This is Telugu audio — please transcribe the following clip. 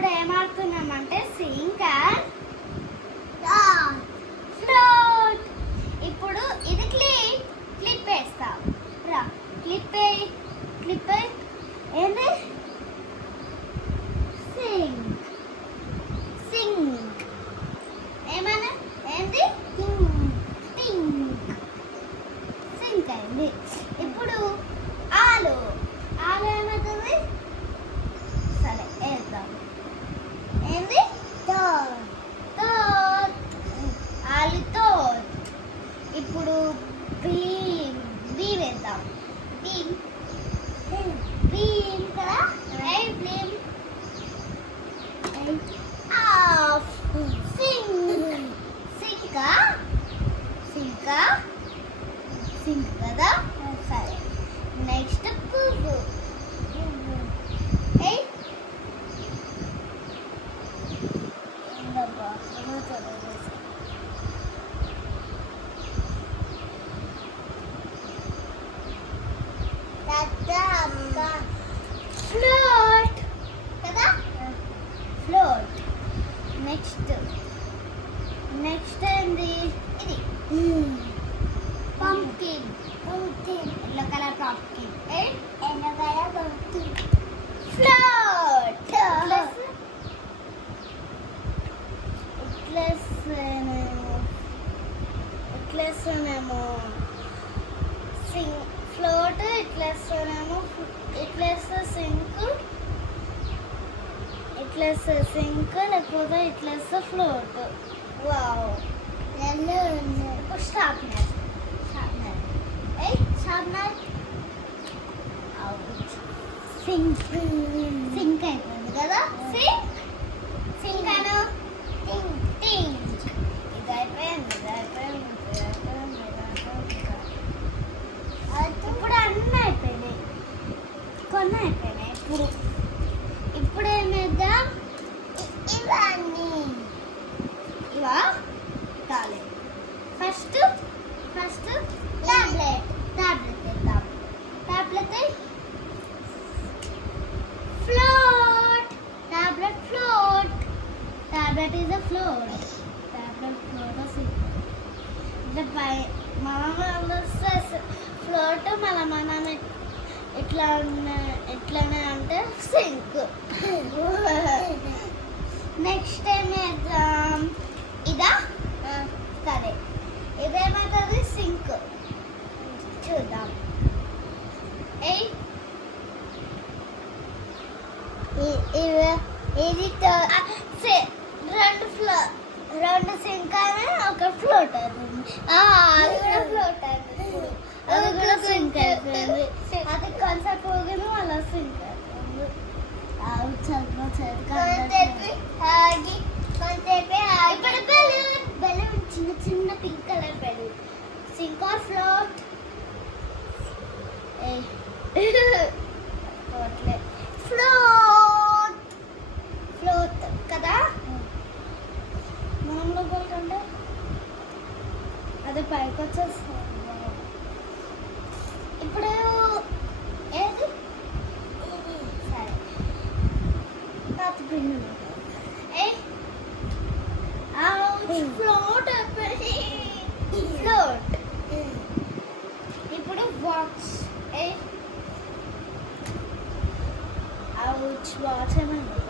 ఇప్పుడు ఏమాడుతున్నామంటే సింక్ అండ్ ఫ్లోట్. ఇప్పుడు ఇది క్లిప్ వేస్తాం. రా క్లిప్ ఏంది సింక్ ఏమన్నా ఏంది సింక్ అయింది. ఇప్పుడు ఆలు ఏమవుతుంది? సరే వేద్దాం. ఏంది ఆలుతో. ఇప్పుడు బీమ్ వేద్దాం. బీమ్ కదా. బ్లీమ్ ఆఫ్. సింక్ కదా. సరే నెక్స్ట్ పువ్వు. ఫ్లోట్ కదా. ఫ్లోట్. నెక్స్ట్ ఏంది? ఇది pumpkin. Yellow colour pumpkin. Float. ఇట్లేస్తేనేమో ఫ్లోట్. ఇట్లేస్తే సింక్ లేకపోతే ఇట్లేస్తే ఫ్లోట్. వావ్. ఇప్పుడు షార్ప్నర్. సింక్ అయిపోయింది కదా. సింక్ అను. థింక్. ఇది అయిపోయింది. ఇప్పుడు అన్నీ అయిపోయినాయి, కొన్ని అయిపోయినాయి. ఇప్పుడు ఏమేద్దాం? ఇవన్నీ ఇవా కాలేదు. ఫస్ట్ టాబ్లెట్ వేద్దాం. Tablet float. Tablet is a float. Float మళ్ళీ మనం ఎట్లానే అంటే సింక్. నెక్స్ట్ ఏమేద్దాం? ఇదా. సరే ఇదేమవుతుంది? సింక్. చూద్దాం. ఇది రెండు సింక్ అని ఒక ఫ్లోట్ అవుతుంది. అది కూడా ఫ్లోట్ అవుతుంది. అది కూడా సింక్ అవుతుంది. అది కొంచెం పోగిన అలా సింక్ అవుతుంది. బెలూన్ చిన్న pink colour balloon. Sink or float? Float కదా. మనం లోపలికంటే అది పైకి వచ్చేస్తుంది. ఇప్పుడు ఏది? సరే ఫ్లోట్. ఇప్పుడు వాచ్. వాచ్ ఏమైంది?